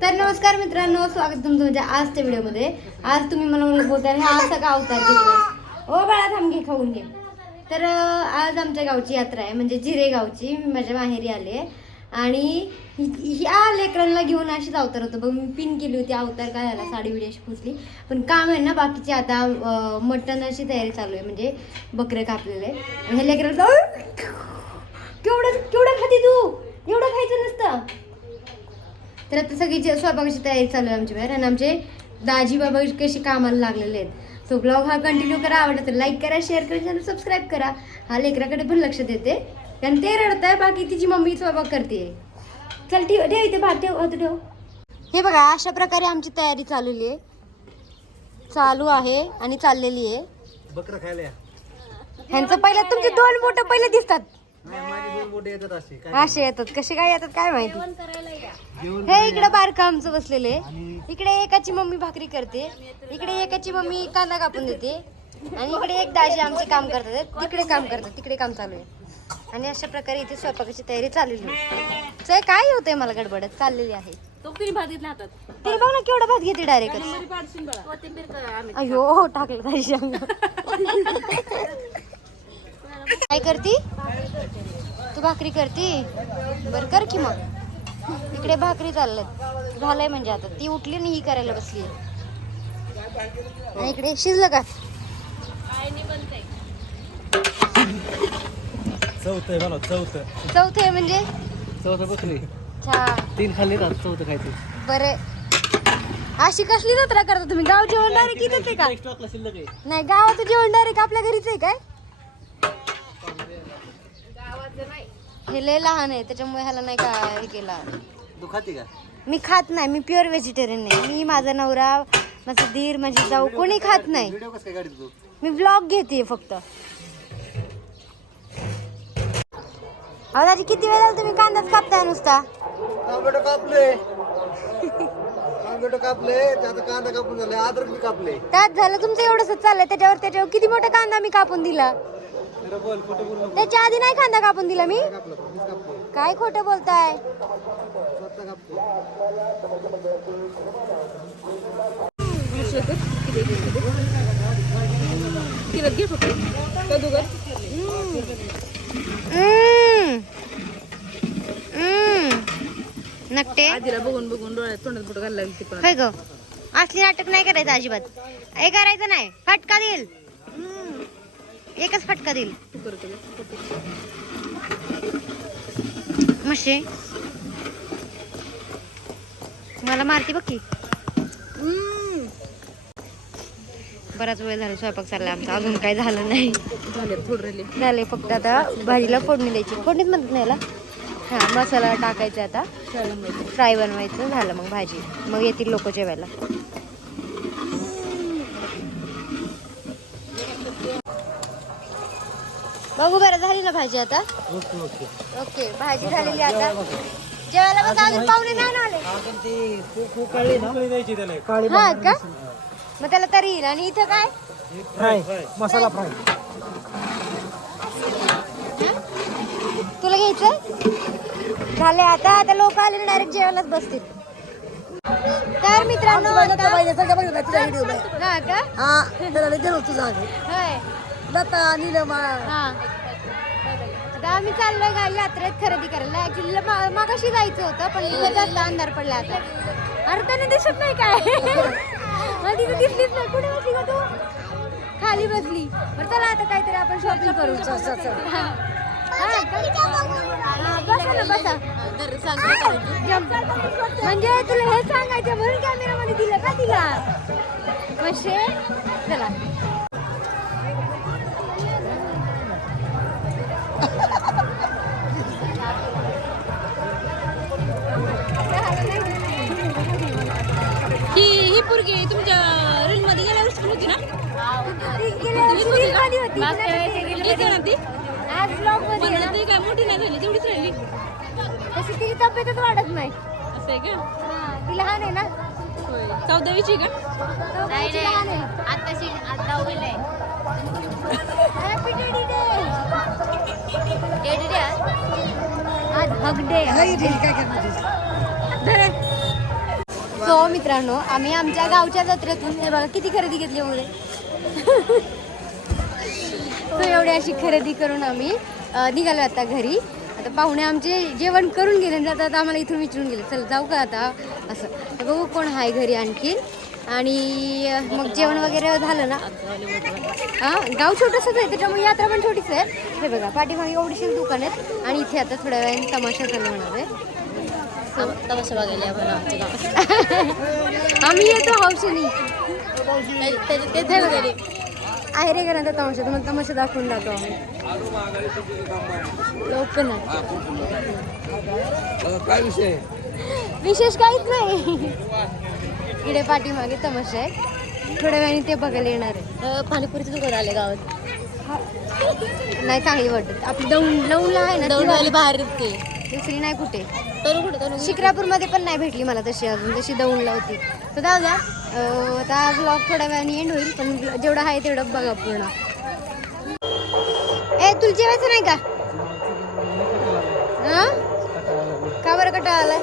तर नमस्कार मित्रांनो, स्वागत तुमचं माझ्या आजच्या व्हिडिओमध्ये. आज तुम्ही मला बोलताय हा असा का अवतार घेतलाय? ओ बाळा थांब घे, खाऊन घे. तर आज आमच्या गावची यात्रा आहे, म्हणजे जिरे गावची. मी माझ्या माहेरी आले आणि ह्या लेकरांना घेऊन अशीच अवतार होतं बघ. मी पिन केली होती, अवतार काय झाला, साडी बिडी अशी पुसली. पण काम आहे ना बाकीची, आता मटणाची तयारी चालू आहे, म्हणजे बकरे कापलेले. आणि हे लेकरांना केवढं केवढं खाते तू, एवढं खायचं नसतं. तर आता सगळी स्वयंपाकाची तयारी चालू आहे आमची बाहेर. आणि आमचे दाजी बाबा कशी कामाला लागलेले आहेत. सो ब्लॉग हा कंटिन्यू करा, आवडत तर लाईक करा, शेअर करा, चॅनल सबस्क्राईब करा. हा लेकराकडे पण लक्ष देते कारण ते रडत आहे, बाकी तिची मम्मी स्वयंपाक करते. चल ठेव ठेव इथे भात ठेव, आता ठेव. हे बघा, अशा प्रकारे आमची तयारी चालू आहे आणि चाललेली आहे. बकरं खायला या. ह्यांचं पहिलं तुमचे दोन बोट पहिले दिसतात, नाही, माझे दोन बोटे येतात असे काय. असे येतात, कसे काय येतात काय माहिती. हे इकडे बारकं आमचं बसलेले, इकडे एकाची मम्मी भाकरी करते, इकडे एकाची मम्मी कांदा कापून देते, आणि इकडे एक दाजी आमचे काम करतात, तिकडे काम करतात, तिकडे काम चालू आहे. आणि अशा प्रकारे इथे स्वयंपाकाची तयारी चाललेली आहे. काय होतंय मला गडबडत चाललेली आहे. तिने बघ ना केवढा भात घेते डायरेक्ट. अयो टाकलं दाजी. काय करती तू? भाकरी करती? बरं कर की मग. इकडे भाकरी चालल्यात, झालंय म्हणजे आता ती उठली आणि ही करायला बसली. आणि इकडे शिजलं का? चौथं मला चौथं चौथे म्हणजे चौथं बकरी. छान, 3 खाल्ले ना, चौथं खायचं. बरे. अशी कसली जत्रा करता तुम्ही? गाव जेवण डायरेक्ट इथंच आहे का? स्टॉकला शिल्लक आहे. नाही, गावाचं जेवण डायरेक्ट आपल्या घरीच आहे काय? हे लय लहान आहे त्याच्यामुळे ह्याला नाही का हे केला. तू खाते का? मी खात नाही, मी प्युअर व्हेजिटेरियन आहे. मी, माझा नवरा, माझा दीर, माझी जाऊ कोणी खात नाही. व्हिडिओ कसं काय काढते तू? मी ब्लॉग घेते फक्त. दाजी किती वेळा तुम्ही कांदाच कापताय नुसता? टोमॅटो कापले, टोमॅटो कापले, त्यात कांदा कापून झाले, अद्रक बी कापले. त्यात झालं तुमचं एवढंच चाललंय. त्याच्यावर किती मोठा कांदा मी कापून दिला. खरं बोल, खोटं बोल नको. त्याच्या आधी नाही कांदा कापून दिला मी. कापलं, मीच कापलं. काय खोटं बोलताय? स्वतः कापतो. नकटे बघून बघून डोळ्यात तोंडात बोट घालायला लागली ती पण. होय ग, असली नाटक नाही करायचं अजिबात. हे करायचं नाही, फटका देईल. एकच फटका देईल. मशे मला मारती बघ की. बराच वेळ झाला स्वयंपाक चाललाय आमचा, अजून काही झालं नाही. झाले फक्त आता भाजीला फोडणी द्यायची. फोडणीच म्हणतात नाही याला. हा, मसाला टाकायचा, आता फ्राय बनवायचं, झालं मग भाजी. मग येतील लोक जेवायला. बघू बरं, झाली ना भाजी आता? Okay okay. ओके, भाजी झालेली आता. जेवायला बस, अजून पाहुणे नाही ना आले. हा का? मग त्याला तरी येईल. आणि इथं काय? फ्राय, मसाला फ्राय. तुला घ्यायचं? झाले आता. आता लोक आले डायरेक्ट जेवायलाच बसतील. तर मित्रांनो, हा का? होय. हा. आता आम्ही चाललोय का यात्रेत खरेदी करायला. ऍक्च्युली मागाशी जायचं होतं, पण इथं जास्त अंधार पडला आता. अरे त्याने दिसत नाही काय? तिथं दिसलीच नाही. कुठे बसली का तू? खाली बसली. बरं चला आता काहीतरी आपण शॉपिंग करू. बसा ना, बसा. म्हणजे तुला हे सांगायचं म्हणून कॅमेरामध्ये दिलं का तिला? मशे चला. ही पोरगी तुमच्या रील मध्ये गेल्या वर्षी पण होती ना? ती आज ब्लॉग मध्ये पण ती काय मोठी नाही झाली, तेवढीच राहिली. तशी तिची तब्येतच वाढत नाही. असं आहे का? ती लहान आहे ना. होय. 14वीची का? लहान आहे. आताशी आता उभे. Happy teddy day. Teddy day आज हग डे. काय करणार? सो मित्रांनो आम्ही आमच्या गावच्या जत्रेतून हे बघा किती खरेदी घेतली मुले. सो एवढी अशी खरेदी करून आम्ही निघालो आता घरी. आता पाहुणे आमचे जेवण करून गेले जातात आम्हाला इथून विचारून गेले चल जाऊ का आता असं. तर बघू कोण आहे घरी आणखी आणि मग जेवण वगैरे झालं ना. हां गाव छोटंसंच आहे त्याच्यामुळे यात्रा पण छोटीच आहे. हे बघा पाठीमागे एवढीशी दुकान आहेत आणि इथे आता थोड्या वेळाने तमाशा चालू होणार आहे. तमाशा बघायला आपण आमच्या गावात. आम्ही येतो हौशेनी ते आहे रे का तमाशा तुम्हाला तमाशा दाखवून जातो आम्ही ओपन काय विषय विशेष काहीच नाही. इकडे पाठीमागे तमाशा आहे थोड्या वेळाने ते बघायला येणार आहे. पाणीपुरीचं दुकान आले गावात. नाही चांगली वाटत आपली दौंडला आहे ना दौंडवाली बाहेर ते दुसरी नाही कुठे. तरू कुठे तरू शिक्रापूरमध्ये पण नाही भेटली मला तशी अजून जशी दौंडला होती. तर जाऊ द्या आता ब्लॉग थोड्या वेळाने एंड होईल पण जेवढं आहे तेवढं बघा पूर्ण. ए तुला जेवायचं नाही का हां का बरं कटाळा आलाय.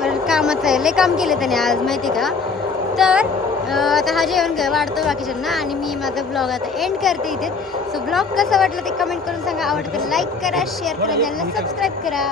बरं कामाचं आहे लय काम केलं त्याने आज माहिती का. तर आता हा जेवण वाढतो बाकीच्यांना आणि मी माझा ब्लॉग आता एंड करते इथे. सो ब्लॉग कसा वाटला ते कमेंट करून सांगा. आवडतं लाईक करा शेअर करा चॅनलला सबस्क्राईब करा.